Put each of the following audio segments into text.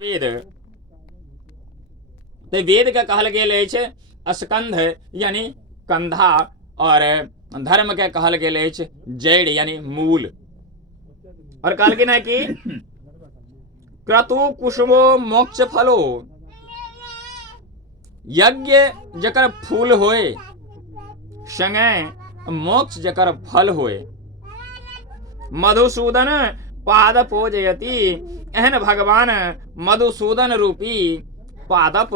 वेद तो वेद का कहल गेल स्कंध यानी कंधा और धर्म के कहल गेल जड़ यानी मूल। और कहलखिन है कि क्रतु कुसुमो मोक्ष फलो, यज्ञ जकर फूल होए संगे मोक्ष जकर फल होए। मधुसूदन पाद पूजयति, एहन भगवान मधुसूदन रूपी पादप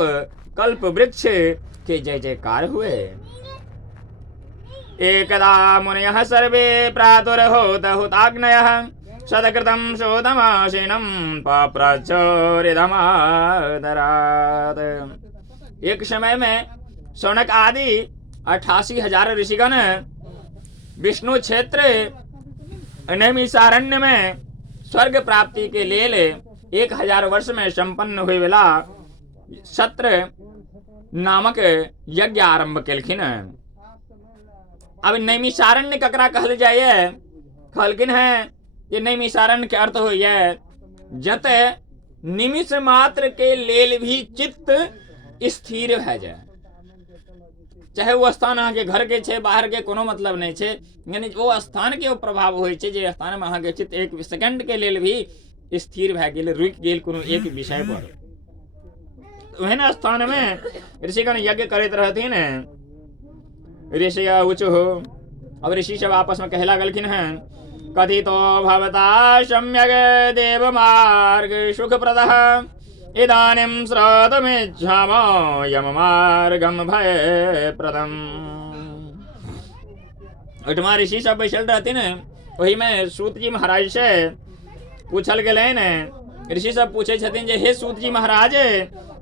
कल्प वृक्ष के जय जयकार हुए। एकदा मुनयः सर्वे प्रातुर्होत हुताग्नयः, सदकृतं शोधमाशीनं पप्रच्छोरिदमादरात्। एक समय में शौनक आदि 88,000 ऋषिगण विष्णु क्षेत्र नैमिषारण्य में स्वर्ग प्राप्ति के लिए 1000 वर्ष में संपन्न हुए वाला सत्र नामक यज्ञ आरंभ केलखिन। अब नैमिषारण्य ककरा कहल जाए? कहलखिन है ये नैमिषारण्य के अर्थ हो जत निमिष मात्र के लेल भी चित्त स्थिर भए जाए। चाहे वो स्थान अहाँ के घर के छे, बाहर के कोनो मतलब नहीं छे, यानी वो स्थान के प्रभाव होय छे जे स्थान में अहाँ के चित्त एक सेकंड के लेल भी स्थिर भए गेल, रुकि गेल कोनो एक विषय पर। ओहन स्थान में ऋषिगण यज्ञ करैत रहथिन। ऋषि उचुः, अब ऋषि सब आपस में कहे लागलखिन हैं, कथितो भवता सम्यग देव मार्ग सुखप्रदः, इदानीं श्रोतुमिच्छामो यम मार्गम भयप्रदम्। ओहिठमा ऋषि सब बैसल रहथिन। वही में सूत जी महाराज से पूछल गेलैन। ऋषि सब पूछे छथिन जे हे सूत जी महाराज,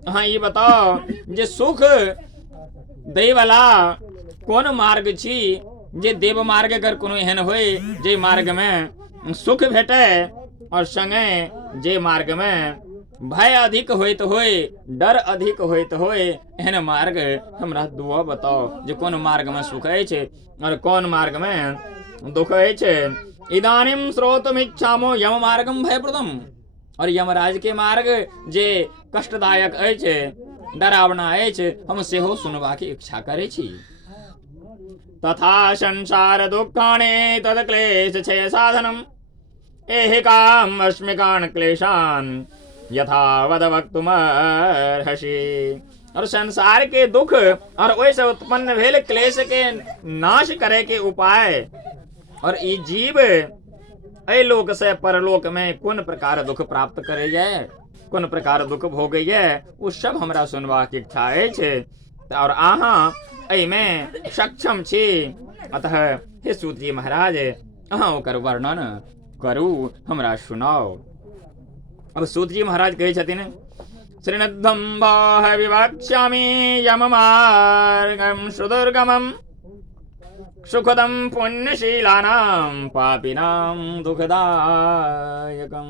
हाँ ये बताओ जे सुख दै वाला कोन मार्ग छी, जे देव मार्ग अगर कोनो एहन होय जे मार्ग में सुख भेटे और संगे जे मार्ग में भय अधिक होइत होय, डर अधिक होइत होय, एहन मार्ग हमरा दुआ बताओ जे कोन मार्ग में सुख अछि और कोन मार्ग में दुख अछि। इदानीं श्रोतुमिच्छामो यम मार्गम भयप्रदम, और यमराज के मार्ग जे कष्टदायक अछि, डरावना अछि, हम सेहो सुनबा के इच्छा करै छी। तथा संसार दुःखानि तद क्लेश क्षय साधनम, एहि काम अस्मिकान क्लेशान यथा वद वक्तुमर्हसि। और संसार के दुख और ओइसे उत्पन्न भेल क्लेश के नाश करे के उपाय, और ई जीव ऐ लोक से परलोक में कोन प्रकार दुख प्राप्त करे जाए, कोन प्रकार दुख भोगे उ सब हमरा सुनबा के इच्छा अछि, और अहाँ ऐ में सक्षम छी। अतः हे सूत जी महाराज, अहाँ ओकर वर्णन करू, हमरा सुनाओ। अब सूत जी महाराज कहे छथिन, श्रीनद्धं बाह विवक्ष्यामि यम मार्गं सुदुर्गमं, सुखदं पुण्यशीलानां पापिनां दुखदायकं।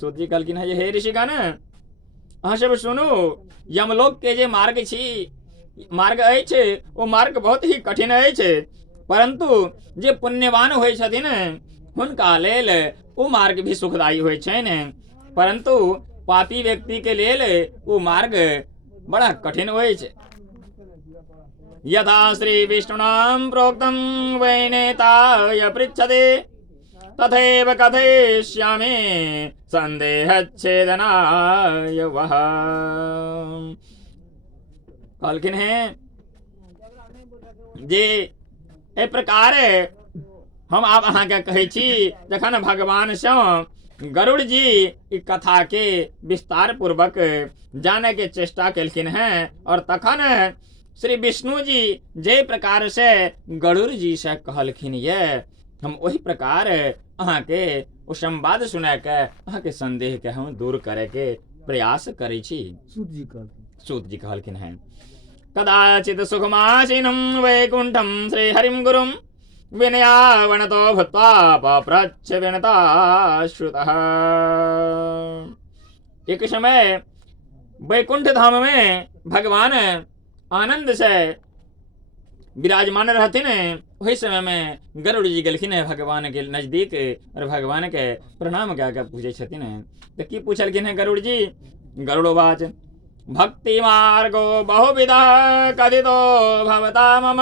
सूत जी कहलखिन है हे ऋषिगण, अहाँ सब सुनू, यमलोक के जे मार्ग छी, मार्ग अछि, वो मार्ग बहुत ही कठिन अछि, परंतु जे पुण्यवान होइ छथिन हुनका लेल वो मार्ग भी सुखदायी होइ छनि, परंतु पापी व्यक्ति के लेल वो मार्ग बड़ा कठिन होइ छै। यथा श्री विष्णुनां प्रोक्तं वैनेताय पृच्छते, तथैव कथयिष्यामि संदेहच्छेदनाय वः। कहलखिन है जे ए प्रकार हम आप अहाँ के कहै छी, जखन भगवान से गरुड़ जी ई कथा के विस्तार पूर्वक जाने के चेष्टा केलखिन हैं, और तखन श्री विष्णु जी जे प्रकार से गरुड़ जी से कहलखिन हम वही प्रकार अहाँ के ओ संवाद सुना के अहाँ के संदेह के हम दूर करे के प्रयास करै छी। सूत जी कहलखिन हैं, कदाचित सुखमासीनं वैकुंठं श्री हरिं गुरुं, विनयावनतो भूत्वा पप्रच्छ विनताश्रुतः। एक समय वैकुंठ धाम में भगवान आनंद से विराजमान रहथिन। वही समय में गरुड़ जी गेलखिन है भगवान के नजदीक और भगवान के प्रणाम क्या क्या पूछे छथिन। तो की पूछलखिन है गरुड़ जी? गरुड़वाच भक्ति मार्गो बहुविधा कथितो भवता मम।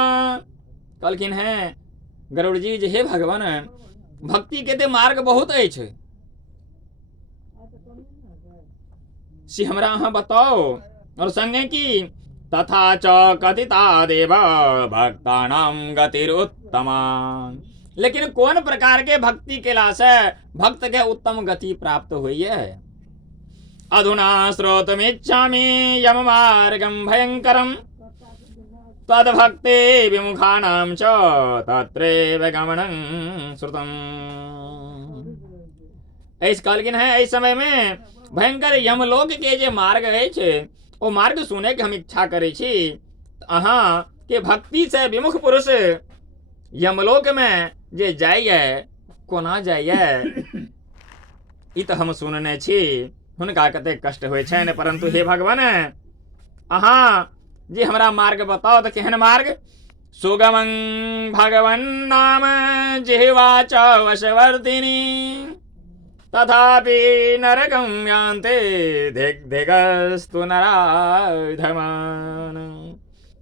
कहलखिन है गरुड़ जी जे हे भगवान भक्ति के ते मार्ग बहुत अछि, से हमरा अहाँ बताओ। और संगे की तथा च कथिता देव भक्तानां गतिरुत्तमा। लेकिन कौन प्रकार के भक्ति केला से भक्त के उत्तम गति प्राप्त हुई है? अधुना श्रोतुमिच्छामि यम मार्गं भयंकरं तद्भक्ते विमुखानां च तत्रैव गमनं श्रुतम्। ऐस कहलखिन है इस समय में भयंकर यमलोक के जे मार्ग अछि ओ मार्ग सुने के हम इच्छा करे छी। अहाँ के भक्ति से विमुख पुरुष यमलोक में जे जाइए कोना जाइए ई तो हम सुनने छी हुनका कते कष्ट होइ छनि। परंतु हे भगवान अहाँ जे हमरा मार्ग बताओ तो केहन मार्ग? सुगमं भगवन् नाम जिह्वा च वशवर्तिनी तथापि नरकं यान्ते धिग्धिगस्तु नराधमान।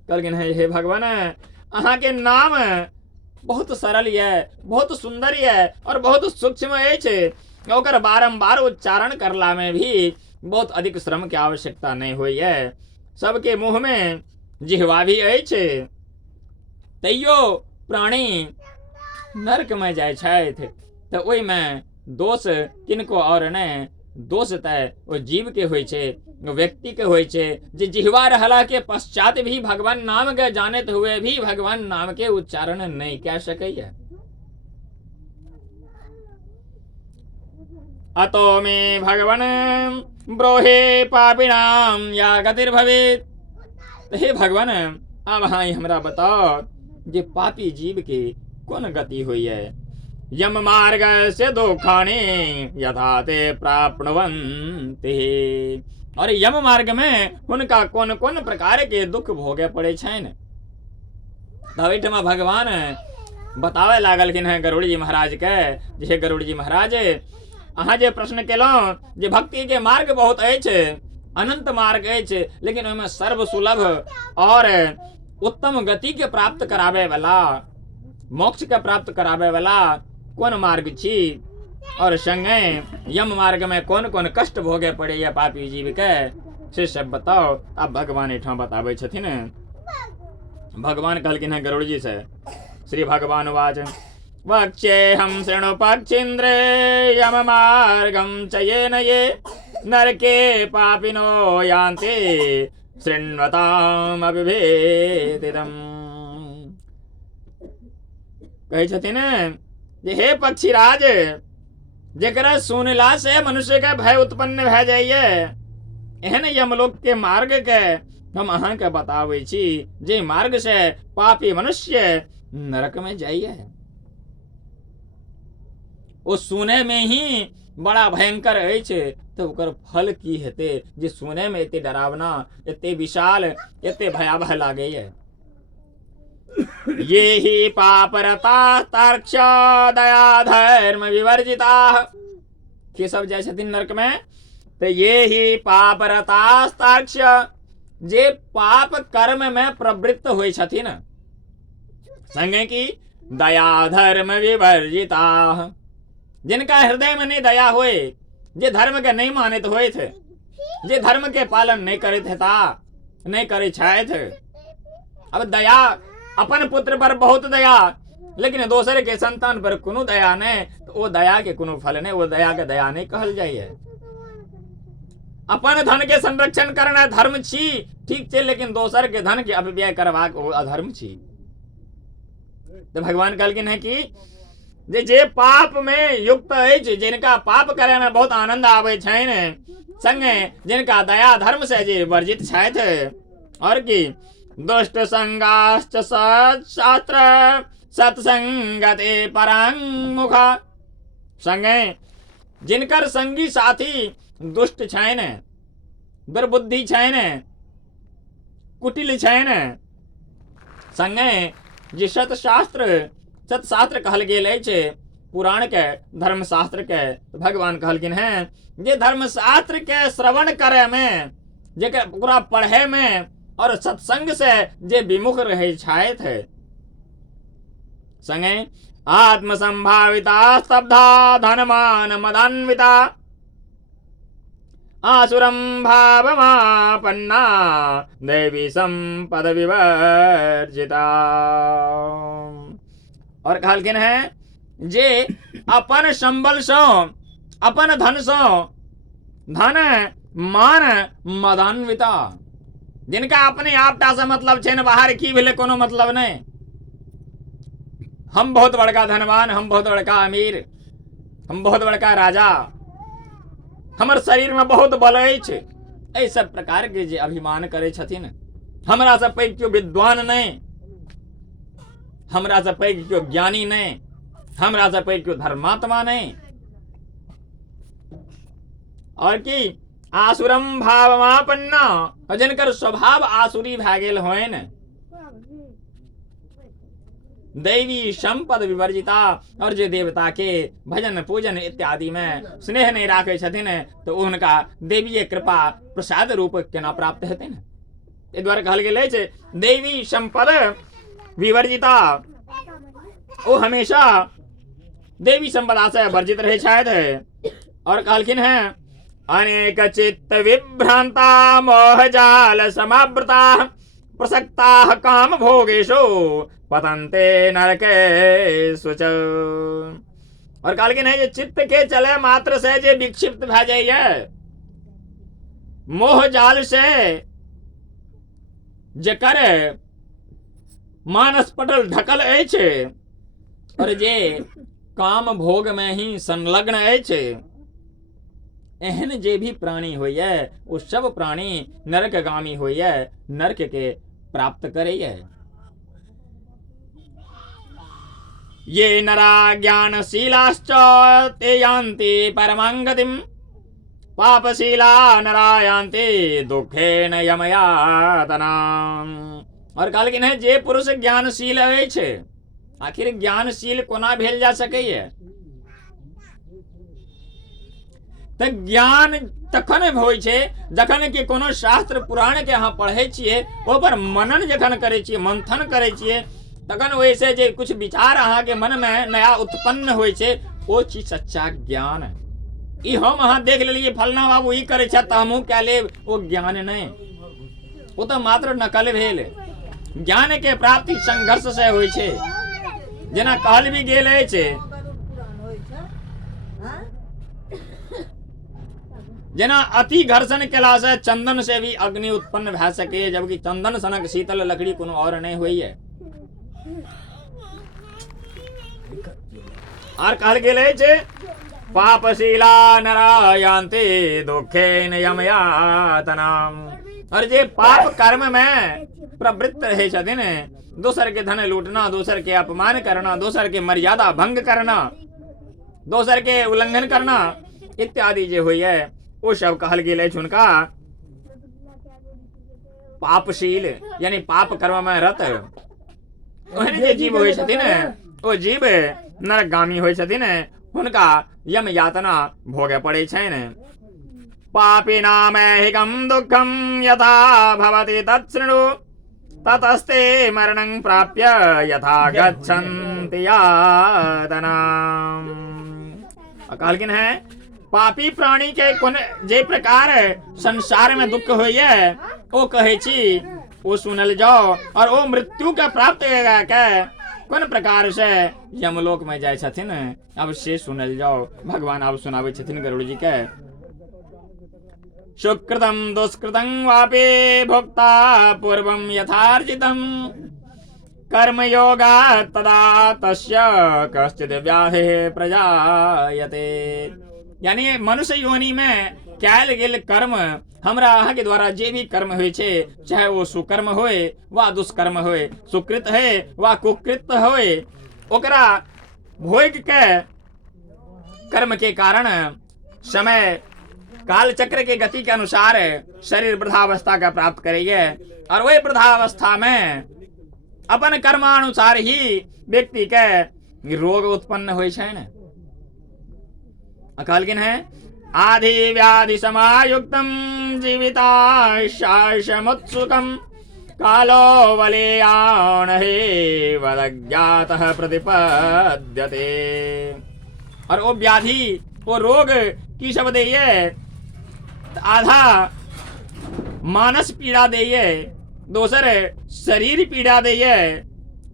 कहलखिन है हे भगवान अहाँ के नाम बहुत सरल है, बहुत सुंदर है और बहुत सूक्ष्म अछि। ओकर बारंबार उच्चारण करला में भी बहुत अधिक श्रम के आवश्यकता नहीं हुई है। सबके मुंह में जिह्वा भी अछि, तैयो प्राणी नरक में जाय छथि। तो ओहि में दोष किनको और नहीं, दोष तय वो जीव के होइ छे, व्यक्ति के होइ छे जे जिह्वा रहला के पश्चात भी भगवान नाम के जानते हुए भी भगवान नाम के उच्चारण नहीं कह सकैया। अतो में भगवान ब्रोहे पापिनाम या गतिर्भवेत्। हे भगवान अब हाँ हमरा बताओ जे पापी जीव के कौन गति हुई है? यम मार्ग से दुखाने यथा ते प्राप्नुवन्ति। और यम मार्ग में उनका कौन कौन प्रकार के दुख भोगे पड़े छन। में भगवान बतावे लागलखिन है गरुड़ जी महाराज के जे गरुड़ जी महाराज अहाँ जे प्रश्न केलौं जे भक्ति के मार्ग बहुत अछि, अनंत मार्ग अछि, लेकिन ओहिमे सर्व सुलभ और उत्तम गति के प्राप्त करावे वाला, मोक्ष के प्राप्त करावे वाला कौन मार्ग छी? और संगे यम मार्ग में कौन कौन कष्ट भोगे पड़े या पापी जीव के से सब बताओ। अब भगवान एठाम बतावे छथिन। भगवान कहलखिन है गरुड़ जी से श्री भगवान वाच वक्ष्येऽहं शृणु पक्षीन्द्रे यम मार्गं च येन ये नरके पापिनो यान्ति शृण्वताम् अविभेदितम्। कहै छथिन जे हे पक्षीराज जेकरा सुनला से मनुष्य का भय उत्पन्न भए जाइए एहन यमलोक के मार्ग के हम अहाँ के बताबै छी जे मार्ग से पापी मनुष्य नरक में जाइए। ओ सुने में ही बड़ा भयंकर अछि तो ओकर फल की हेते जे सुने में एते डरावना, एते विशाल, एते भयावह लागैए। ये ही पापरता तार्क्ष दया धर्म विवर्जिता। के सब जाय छथिन नरक में? तो ये ही पापरता तार्क्ष जे पाप कर्म में प्रवृत्त होइ छथिन, संगे की दया धर्म विवर्जिता जिनका हृदय में नहीं दया होए, जे धर्म के नहीं मानित होए थे, जे धर्म के पालन नहीं करे थे ता नहीं करे छायत। अब दया अपन पुत्र पर बहुत दया, लेकिन दोसर के संतान पर कोनो दया नहीं, तो वो दया के कोनो फल नहीं, वो दया के दया नहीं कहल जाइए। अपन धन के संरक्षण करना धर्म छी, ठीक छे, लेकिन दोसर के धन के अपव्यय करवाक वो अधर्म छी। तो भगवान कहलखिन है कि जे पाप में युक्त अछि, जिनका पाप करे में बहुत आनंद आवे छन, संगे जिनका दया धर्म से जे वर्जित छथि, और की दुष्ट संगाश्च सत्शास्त्र सत्संगते परांगमुखा, संगे जिनकर संगी साथी दुष्ट छन, दुर्बुद्धि छन, कुटिल छन, संगे जे सतशास्त्र कहल गेल अछि, पुराण के, धर्मशास्त्र के, तो भगवान कहलखिन हैं जे धर्मशास्त्र के श्रवण करे में, जेकर पूरा पढ़े में और सत्संग से जे विमुख रहे छथि, संगे आत्मसंभाविता स्तब्धा धनमान मदान्विता आसुरम भावमापन्ना देवी संपद विवर्जिता। और कहलखिन है जे अपन संबल सो, अपन धन सो, धन मान मदान्विता, जिनका अपने आपटा से मतलब छे, बाहर की भेले कोनो मतलब नहीं। हम बहुत बड़का धनवान, हम बहुत बड़का अमीर, हम बहुत बड़का राजा, हमर शरीर में बहुत बल अछि, एहि सब प्रकार के जे अभिमान करे छथिन, हमरा से पैघ क्यों विद्वान नहीं, हमरा से पैघ क्यों ज्ञानी नहीं, हमरा से पैघ क्यों धर्मात्मा नहीं, और की आसुरम भावमापन्ना, और जिनकर स्वभाव आसुरी भए गेल होइन, दैवी संपद विवर्जिता, और जो देवता के भजन पूजन इत्यादि में स्नेह नहीं राखे छथिन, तो उनका देवीय कृपा प्रसाद रूप केना प्राप्त हेतै। एहि द्वारे कहल गेल अछि देवी संपद विवर्जिता, वो हमेशा देवी संपदा से वर्जित रहे छथि। और कहलखिन है अनेक चित्त विभ्रांता मोह जाल समावृता प्रसक्ता काम भोगेशो पतंते नरके सुच। और कहलखिन है जे चित्त के चले मात्र से जे विक्षिप्त भए जाइए, मोह जाल से जेकर मानस पटल ढकल अछि, और जे काम भोग में ही संलग्न अछि, एहन जे भी प्राणी होइए, वो सब प्राणी नरकगामी होइए, नरक के प्राप्त करैए। ये नरा ज्ञानशीलाश्च ते यान्ति परमां गतिम्, पापशीला नरा यान्ति दुखेन यमयातनाम्। और कहलखिन है जे पुरुष ज्ञानशील अछि, आखिर ज्ञानशील कोना भेल जा सकैए, त ज्ञान तखन होइ छै जखन कि कोनो शास्त्र पुराण के अहाँ पढ़ै छियै, ओ पर मनन जखन करै छियै, मंथन करै छियै, तखन वैसे जे कुछ विचार अहाँ के मन में नया उत्पन्न होइ छै, ओ चीज सच्चा ज्ञान है। ई हम अहाँ देख लेलिए फलना बाबू ई करे छै त हमहूँ कए लेब, ओ ज्ञान नहीं, वो तो मात्र नकल भेल। ज्ञान के प्राप्ति संघर्ष से होइ छै, जेना कहल भी गेल अछि, जेना अति घर्षण केला से चंदन से भी अग्नि उत्पन्न भए सके, जबकि चंदन सनक शीतल लकड़ी कोनो और नहीं होइए। और कहल गेल अछि पापशीला नरा यान्ति दुखेन यमयातनाम्। और जे पाप कर्म में प्रवृत्त रहे छथिन, दोसर के धन लूटना, दोसर के अपमान करना, दोसर के मर्यादा भंग करना, दोसर के उल्लंघन करना इत्यादि जे होइए, वो सब कहल गेल अछि हुनका पापशील, यानी पाप कर्म में रत ओहन जे जीव होइ छथिन, ओ जीव नरकगामी होइ छथिन, हुनका यम यातना भोगे पड़ै छनि। पापिनामैहिकं दुःखं यथा भवति तच्छृणु, ततस्ते मरणं प्राप्य यथा गच्छन्ति यातनाम्। कहलखिन है पापी प्राणी के कोन जे प्रकार संसार में दुख होइए, ओ कहै छी ओ सुनल जाओ, और ओ मृत्यु के प्राप्त के कोन प्रकार से यमलोक में जाय छथिन, अब से सुनल जाओ। भगवान अब सुनावे छथिन गरुड़ जी के, सुकृतं दुष्कृतं वापि भोक्ता पूर्वं यथार्जितं कर्मयोगा तदा तस्य कश्चित् व्याधिः प्रजायते। यानी मनुष्य योनि में कैल गेल कर्म, हमरा अहाँ के द्वारा जे भी कर्म होइ छै, चाहे वो सुकर्म होए वा दुष्कर्म होए, सुकृत है वा कुकृत होए, ओकरा भोग के कर्म के कारण समय काल चक्र के गति के अनुसार शरीर वृद्धावस्था का प्राप्त करेंगे, और वही वृद्धावस्था में अपन कर्मानुसार ही व्यक्ति के रोग उत्पन्न होइ छै ने। कहलखिन है आधि व्याधि समायुक्तम जीविताशमुत्सुकम कालो वलेयान हे वदज्ञातः प्रतिपद्यते। और वो व्याधि वो रोग की शब्द ये आधा मानस पीड़ा दैये, दोसर शरीर पीड़ा दैये।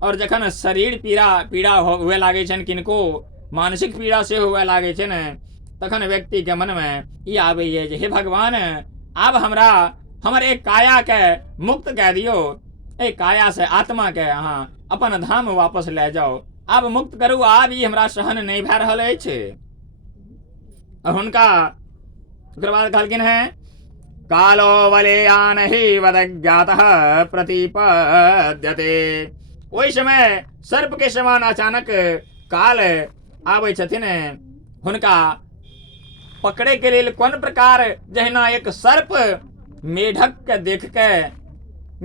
और जखन शरीर पीड़ा हुए लागे छन किनको मानसिक पीड़ा से हुए लागे छन तखन व्यक्ति के मन में ये आवे जे हे भगवान आब हमरा हमर एक काया के मुक्त कह दियो, एक काया से आत्मा के अहाँ अपन धाम वापस ले जाओ, आब मुक्त करू, आब ई हमरा सहन नहीं भै रहल अछि। और हुनका ओकर बाद कहलखिन है कालो वलेयान ही वदज्ञातः प्रतिपद्यते। ओहि समय सर्प के समान अचानक काल आबै छथिन, हुनका पकड़े के लेल कोन प्रकार जहिना एक सर्प मेढक के देख के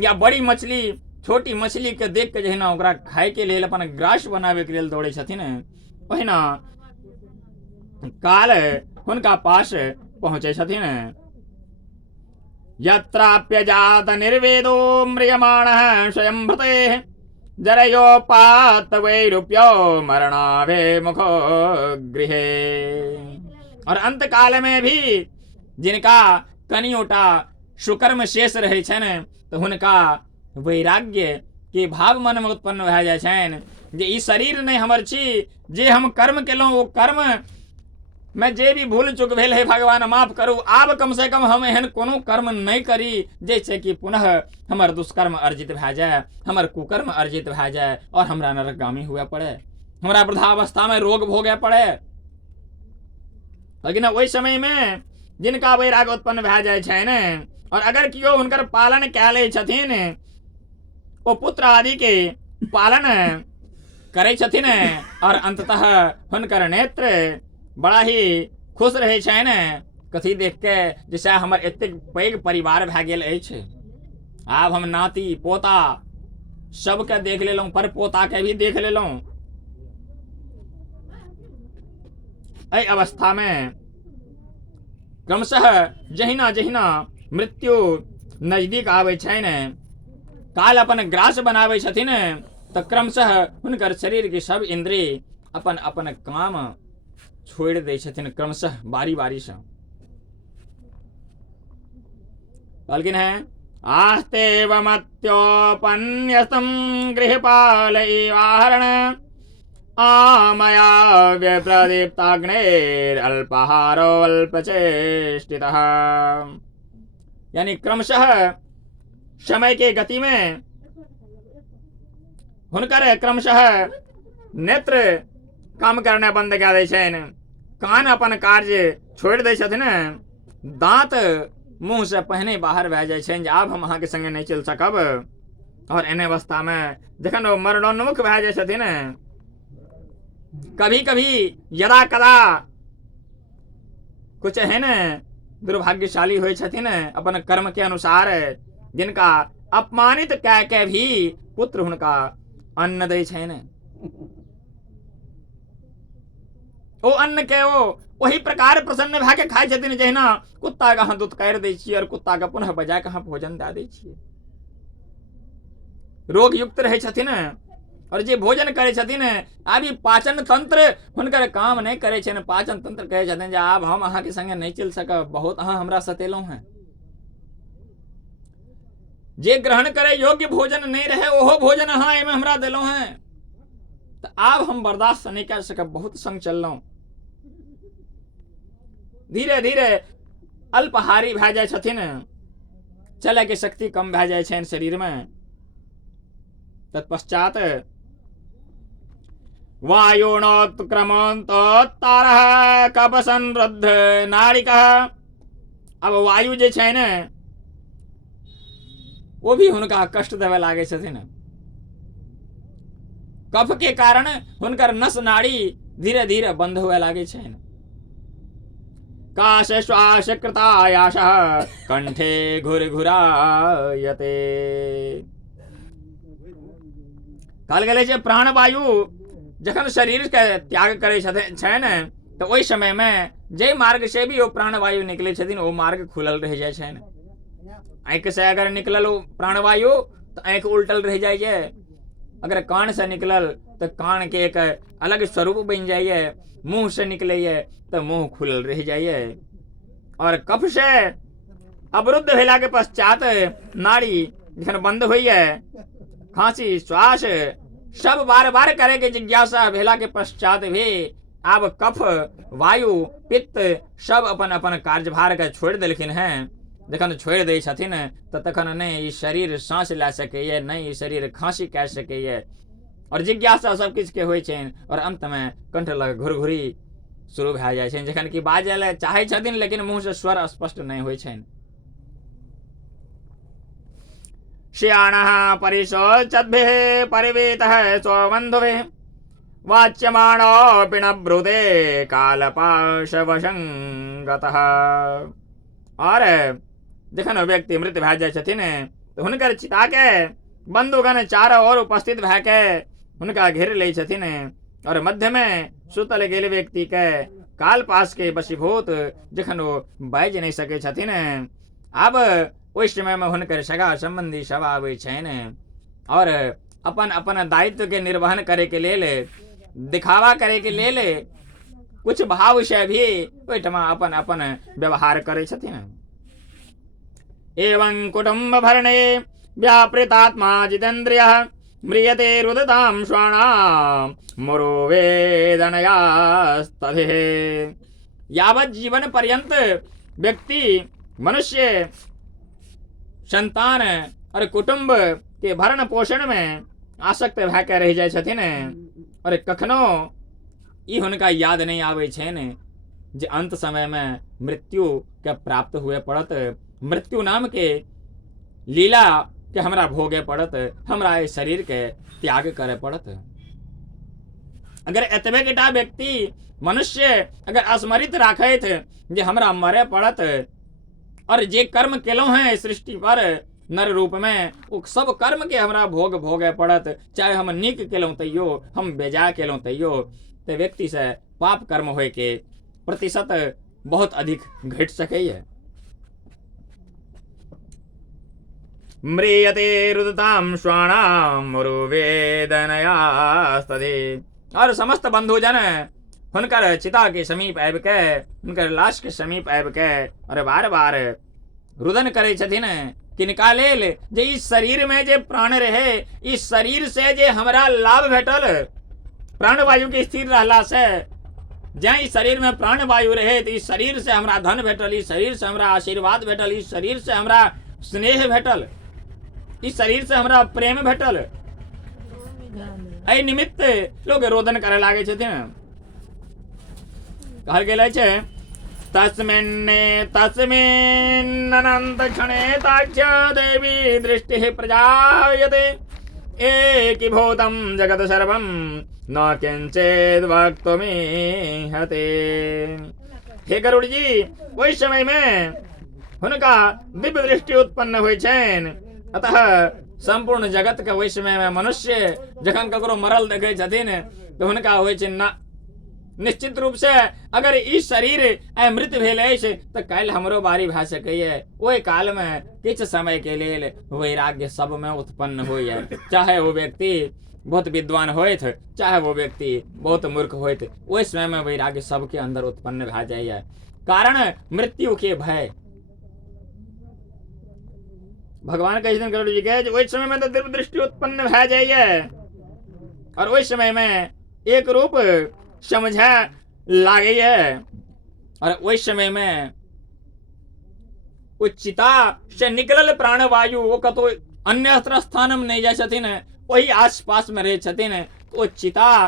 या बड़ी मछली छोटी मछली के देख के जहिना ओकरा खाए के लेल अपन ग्रास बनावे के लेल दौड़े छथिन, ओहिना काल हुनका पास पहुंचे छथिन। यत्राप्य जात निर्वेदो म्रियमाणः स्वयंभृते जरयोपात वैरूप्यो मरणाभे मुखो गृहे। और अंत काल में भी जिनका कनियोटा सुकर्म शेष रहे छन तो हुनका वैराग्य के भाव मन में उत्पन्न भए जाय छन जे ई शरीर नहीं हमर छी, जे हम कर्म केलहुं वो कर्म में जे भी भूल चूक भेल है भगवान माफ करू, आब कम से कम हम एहन कोनो कर्म नहीं करी जैसे कि पुनः हमर दुष्कर्म अर्जित भए जाए, हमर कुकर्म अर्जित भए जाए और हमरा नरकगामी हुए पड़े, हमरा वृद्धावस्था में रोग भोगे पड़े। लेकिन ओहि समय में जिनका वैराग उत्पन्न भए जाय छन और अगर कियो हुनकर पालन कए लै छथिन, ओ पुत्र आदि के पालन करे छथिन और अंततः हुनकर नेत्र बड़ा ही खुश रहे छन, कथी देख के जैसे हमर एतेक पैघ परिवार भए गेल अछि, आब हम नाती पोता सबके देख लेलहुं, पर पोता के भी देख लेलहुं। एहि अवस्था में क्रमशः जहिना जहिना मृत्यु नजदीक आवे छन, काल अपन ग्रास बनावे छथिन, तो क्रमशः हुनकर शरीर के सब इंद्रिय अपन अपन काम छोड़ दे छथिन, क्रमशः बारी बारी से। कहलखिन है आस्तेव मत्योपन्यस्तम गृहपालैवाहरण आमया व्यप्रदीप्ताग्नेरल्पहारो अल्पचेष्टितः। यानी क्रमशः समय के गति में हुनकर क्रमशः नेत्र काम करना बंद कर दे छन, कान अपन कार्य छोड़ दे छथिन, दांत मुंह से पहने बाहर भए जाय छन जे आब हम अहाँ के संगे नहीं चल सकब। और एने अवस्था में जखन ओ मरणोन्मुख भए जाय छथिन, कभी कभी यदा कदा कुछ है न दुर्भाग्यशाली हुए छथिन अपन कर्म के अनुसार, जिनका अपमानित कह के भी पुत्र हुनका अन्न दे छन, ओ अन्न के ओ वही प्रकार प्रसन्न भए के खाय छथिन जहिना कुत्ता के अहाँ दुत्कार दै छियै और कुत्ता के पुनः बजा के अहाँ भोजन दए दै छियै। रोग युक्त रहे छथिन और जे भोजन करे छथिन अभी पाचन तंत्र हुनकर काम नहीं करे छन, पाचन तंत्र कहे छथिन जे आब हम अहाँ के संगे नहीं चल सकब, बहुत अहाँ हमरा सतेलहुं हैं। जे ग्रहण करे योग्य भोजन नहीं रहे ओहो भोजन अहाँ एमे हमरा देलहुं हैं, तो आब हम बर्दाश्त नहीं कर सकब, बहुत संग चललहुं। धीरे धीरे अल्पहारी भए जाय छथिन, चले के शक्ति कम भए जाय छन शरीर में। तत्पश्चात वायुनोत्क्रमोत्तारः कपसंरुद्ध नारिकः। अब वायु जे छै ने वो भी हुनका कष्ट देवे लागे छथिन, कफ के कारण हुनकर नस नाड़ी धीरे धीरे बंद हुए लागे छन। काश श्वास कृतायाशः कंठे घुरघुरायते। कहल गेलै जे प्राणवायु जखन शरीर के त्याग करै छनि तऽ ओहि समय में जे मार्ग से भी ओ प्राणवायु निकलै छथिन ओ मार्ग खुलल रह जाइ छनि। आँखि से अगर निकलल ओ प्राणवायु तऽ आँखि उल्टल रह जाइए, अगर कान से निकलल तो कान के एक अलग स्वरूप बन जाइए, मुंह से निकलैए तो मुंह खुलल रह जाइए। और कफ से अवरुद्ध भेला के पश्चात नाड़ी जखन बंद होइए, खांसी श्वास सब बार बार करे के जिज्ञासा भेला के पश्चात भी आब कफ वायु पित्त सब अपन अपन कार्यभार के छोड़ देलखिन हैं। जखन छोड़ दै छथिन तऽ तखन नहि ई शरीर सांस लए सकैए, नहि ई शरीर खांसी कए सकैए, और जिज्ञासा सब किछु के होइ छनि, और अंत में कंठ लग घुरघुरी शुरू भए जाइ छनि, जखन कि बाजै लए चाहै छथिन लेकिन मुंह से स्वर स्पष्ट नहीं होइ छनि। श्याणः परिशोचद्भिः परिवेतः स्वबन्धुभिः वाच्यमाणो पिणब्रुते कालपाशवशं गतः। और जखन व्यक्ति मृत भए जाइ छथिन तऽ हुनकर चिता के बंधुगण चारों ओर उपस्थित भए के हुनका घेर लै छथिन, और मध्य में सुतल गेल व्यक्ति के काल पास के वशीभूत जखन ओ बाजि नहीं सकै छथिन, आब ओहि समय में हुनकर सगा संबंधी सब आबै छनि और अपन अपन दायित्व के निर्वहन करे के लेल, दिखावा करे के लेल कुछ भाव से भी ओहिठमा अपन अपन व्यवहार करे छथिन। एवं कुटुंब भरणे व्यापृतात्मा जितेन्द्रियः म्रियते रुदतां श्वानां मुरो वेदनयास्तभिः। यावत जीवन पर्यंत व्यक्ति मनुष्य संतान और कुटुंब के भरण पोषण में आसक्त भए के रह जाइ छथिन, और कखनो ई हुनका याद नहीं आबै छनि जे अंत समय में मृत्यु के प्राप्त हुए पड़त, मृत्यु नाम के लीला के हमरा भोगे पड़त, हमरा इस शरीर के त्याग करे पड़त। अगर एतबे गोटा व्यक्ति मनुष्य अगर स्मरित राखैत जे हमरा मरे पड़त, और जे कर्म केलहुं हैं सृष्टि पर नर रूप में ओ सब कर्म के हमरा भोग भोगे पड़त, चाहे हम नीक केलहुं तैयो, हम बेजा केलहुं तैयो, तो व्यक्ति से पाप कर्म होय के प्रतिशत बहुत अधिक घट सकैए। म्रियते रुदतां श्वानां मुरुवेदनयास्तदे। और समस्त बंधुजन हुनकर चिता के समीप आबि के, हुनकर लाश के समीप आबि के और बार बार रुदन करे छथिन किनका लेल जे इस शरीर में जे प्राण रहे, इस शरीर से जे हमरा लाभ भेटल, प्राणवायु के स्थिर रहला से जै इस शरीर में प्राणवायु रहे तो इस शरीर से हमरा धन भेटल, इस शरीर से हमरा आशीर्वाद भेटल, इस शरीर से हमरा स्नेह भेटल, इस शरीर से हमरा प्रेम भेटल, एहि निमित्त लोग रोदन करे लागे छथिन। कहल गेल छै तस्मिन्ननंत क्षणे ताक्ष्य देवी दृष्टि प्रजायते एकीभूतं जगत सर्वं न किंचित वक्तुमीहते। हे गरुड़ जी, ओहि समय में हुनका दिव्य दृष्टि उत्पन्न होइ छनि, अतः संपूर्ण जगत के ओहि समय में मनुष्य जखन ककरो मरल देखे छथिन तो हुनका होइ छै न निश्चित रूप से अगर ई शरीर मृत भेल अछि तऽ काल्हि हमरो बारी भए सकैए। ओहि काल में किछु समय के लेल वैराग्य सब में उत्पन्न होइए, चाहे वो व्यक्ति बहुत विद्वान होइत, चाहे वो व्यक्ति बहुत मूर्ख होइत, ओहि समय में वैराग्य सबके अंदर उत्पन्न भए जाइए। कारण मृत्यु के भय। भगवान कहै छथिन गरुड़ जी के ओहि समय में तो दिव्य दृष्टि उत्पन्न भए जाइए, और ओहि समय में एक रूप समझे लागैए, और ओहि समय में चिता से निकलल प्राणवायु वो कतो अन्य स्थान में नहीं जाय छथिन, वही आस पास में रहे छथिन। तो चिता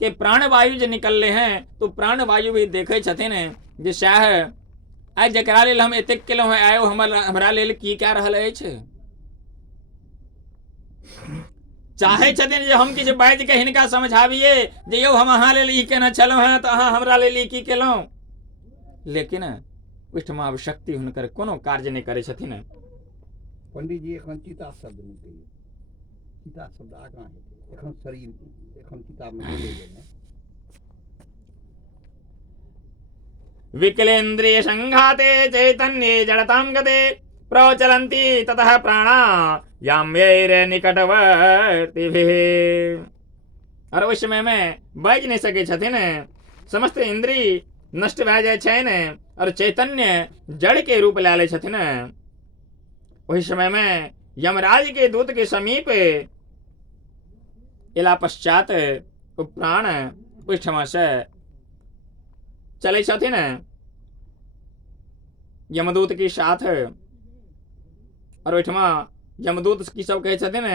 के प्राणवायु जो निकलले हैं तो प्राणवायु भी देखे छथिन जे सएह आइ जकरा लेल हम एतेक केलहुँ हैं, आइ हमरा लेल की कए रहल अछि। चाहे छथिन जे हम किछु बाजि के हिनका समझाबिए जे यौ हम अहाँ लेल ई केने छलहुँ हैं तऽ अहाँ हमरा लेल ई की केलहुँ, लेकिन ओहिठमा आब शक्ति हुनकर कोनो कार्य नहीं करे छथिन। पंडित जी एखन चिता शब्द नहीं कहिए, चिता शब्द आगाँ हेतै। विकलेन्द्रिय संघाते चैतन्ये जड़तां गते प्रचलन्ति ततः प्राणा याम्यैर निकटवर्तिभिः। और उस समय में बाज नहीं सके छथिन, समस्त इंद्री नष्ट भए जाय छैन और चैतन्य जड़ के रूप ले ले छथिन। वही समय में यमराज के दूत के समीप इला पश्चात प्राण उस ठमा से चले छथिन यमदूत के साथ। और ओठमा यमदूत की सब कहे छथिन,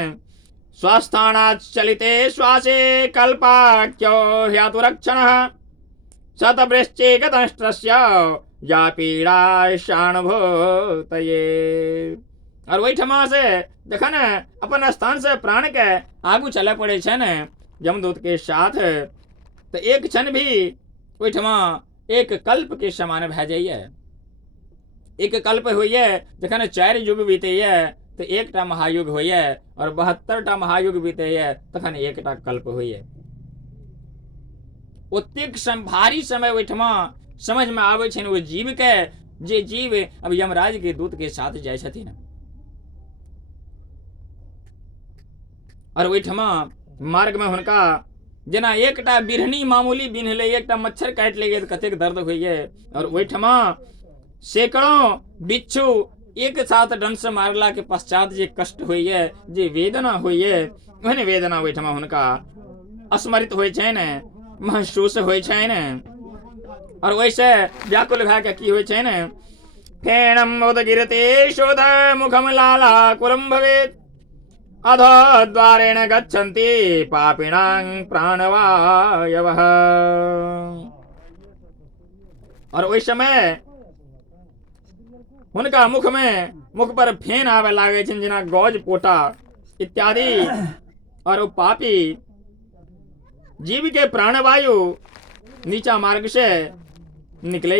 स्वस्थानात् चलिते श्वासे कल्पाख्यो ह्यातु रक्षणः शतवृश्चिकतंष्ट्रस्य या पीड़ा शानुभूतये। और वही ठमा से देखा न अपन स्थान से प्राण के आगू चले पड़े छन यमदूत के साथ। तो एक क्षण भी वही ठमा एक कल्प के समान भै जाइए। एक कल्प होइए जखन 4 युग बीते तो एकटा महायुग होइए और 72टा महायुग बीते तखन एकटा कल्प होइए। ओतेक भारी समय ओहिठमा समझ में आवे छन वो जीव के, जे जीव अब यमराज के दूत के साथ जाय छथिन। और ओहिठमा मार्ग में हुनका जेना एकटा बिरहनी मामूली बिन्ह ले, एकटा मच्छर काट ले कतेक दर्द होइए। और ओहिठमा सैकड़ों बिच्छू एक साथ डंस मारला के पश्चात जे कष्ट होइए, जे वेदना होइए, वहन वेदना ओहिठमा हुनका स्मरित होइ छैन, महसूस होइ छैन। और वैसे व्याकुल भए के की होइ छैन, फेणम उदगिरते शोध मुखम लाला कुलम भवेत् अधो द्वारेण गच्छन्ति पापिणां प्राणवायवः। और उस समय हुनका मुख पर फेन आवे लागे छन, जेना गौज पोटा इत्यादि। और वो पापी जीव के प्राणवायु नीचा मार्ग से निकले।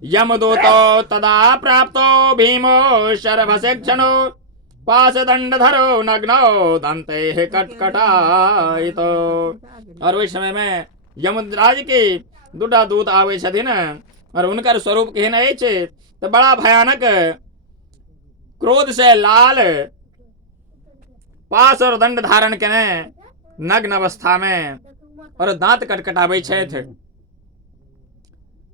यमदूतो तदा प्राप्तो भीमो शरभसेक्षणो पाशदंडधरो नग्नो दंते कटकटायितो। और उस समय में यमराज के दूटा दूत आवे छथिन और उनकर स्वरूप केहन अछि तो बड़ा भयानक, क्रोध से लाल, पास और दंड धारण केने नग्न अवस्था में, और दांत कटकटाबै छथि।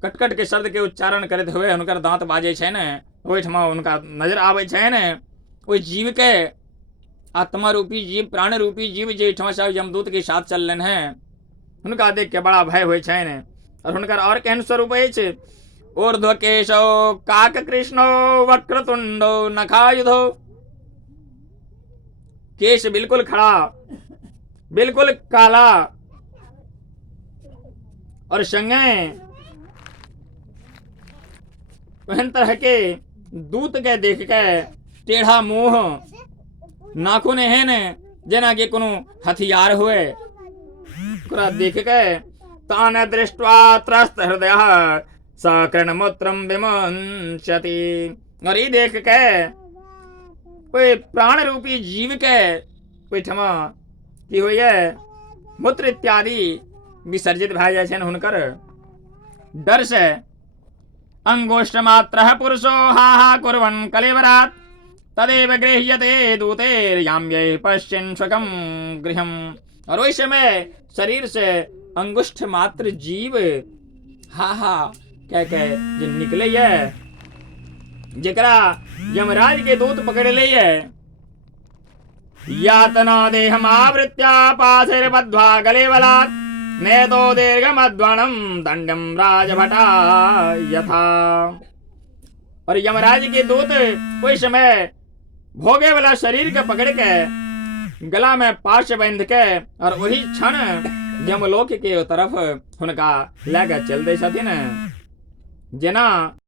कटकट के शब्द के उच्चारण करते हुए उनकर दांत बाजे छैन। ओहिठमा उनका नजर आबै छैन ओहि जीव के, आत्मा रूपी जीव, प्राण रूपी जीव जे सब यमदूत के साथ चललन है, हुनका देख के बड़ा भय होइ छैन। और हुनकर और केहन स्वरूप अछि, ऊर्ध्वकेशो काक कृष्णो वक्रतुंडो नखायुधो। केश बिल्कुल खड़ा, बिल्कुल काला, और संगे एहन तरह के दूत के देख के टेढ़ा मुंह, नाखून एहन जेना कि कोनो हथियार हुए, ओकरा देख के तान दृष्ट्वा त्रस्त हृदय सकर्णमूत्रम विमंशति। और ये देख के कोई प्राण रूपी जीव के कोई ठमा की होइए, मूत्र इत्यादि विसर्जित भए जाइ छनि हुनकर डर से। अंगुष्ठ मात्रः पुरुषो हा हा कुर्वन् कलेवरात् तदेव गृह्यते दूतेर याम्ये पश्चिन् स्वकं गृहम्। और उस समय शरीर से अंगुष्ठ मात्र जीव हा हा कह के जे निकले है, जेकरा यमराज के दूत पकड़ ले है। यातना देहम आवृत्या पाशैर्बद्ध्वा गले बलात् नेतो दीर्घमध्वनं दंडम राजभटा यथा। और यमराज के दूत कोई समय भोगे वाला शरीर के पकड़ के गला में पाश बांध के और वही क्षण यमलोक के तरफ हुनका लेके चल दे छथिन। जेना